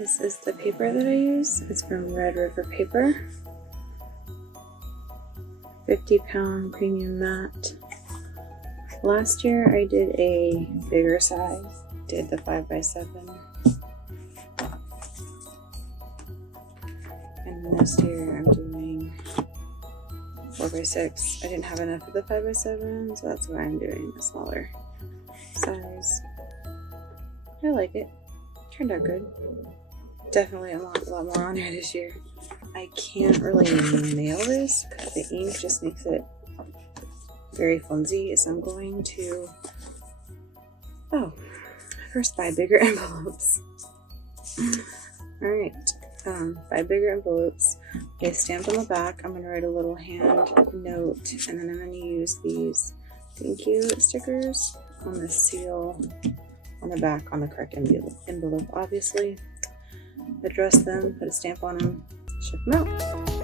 This is the paper that I use. It's from Red River Paper. 50-pound premium matte. Last year I did a bigger size. Did the 5x7. And this year I'm doing 4x6. I didn't have enough of the 5x7, so that's why I'm doing a smaller size. I like it. Turned out good. Definitely a lot more on there this year. I can't really nail this because the ink just makes it very flimsy, so I'm going to first buy bigger envelopes. Alright, buy bigger envelopes. Okay, stamped on the back. I'm going to write a little hand note, and then I'm going to use these thank you stickers on the seal on the back on the correct envelope, obviously. Address them, put a stamp on them, ship them out.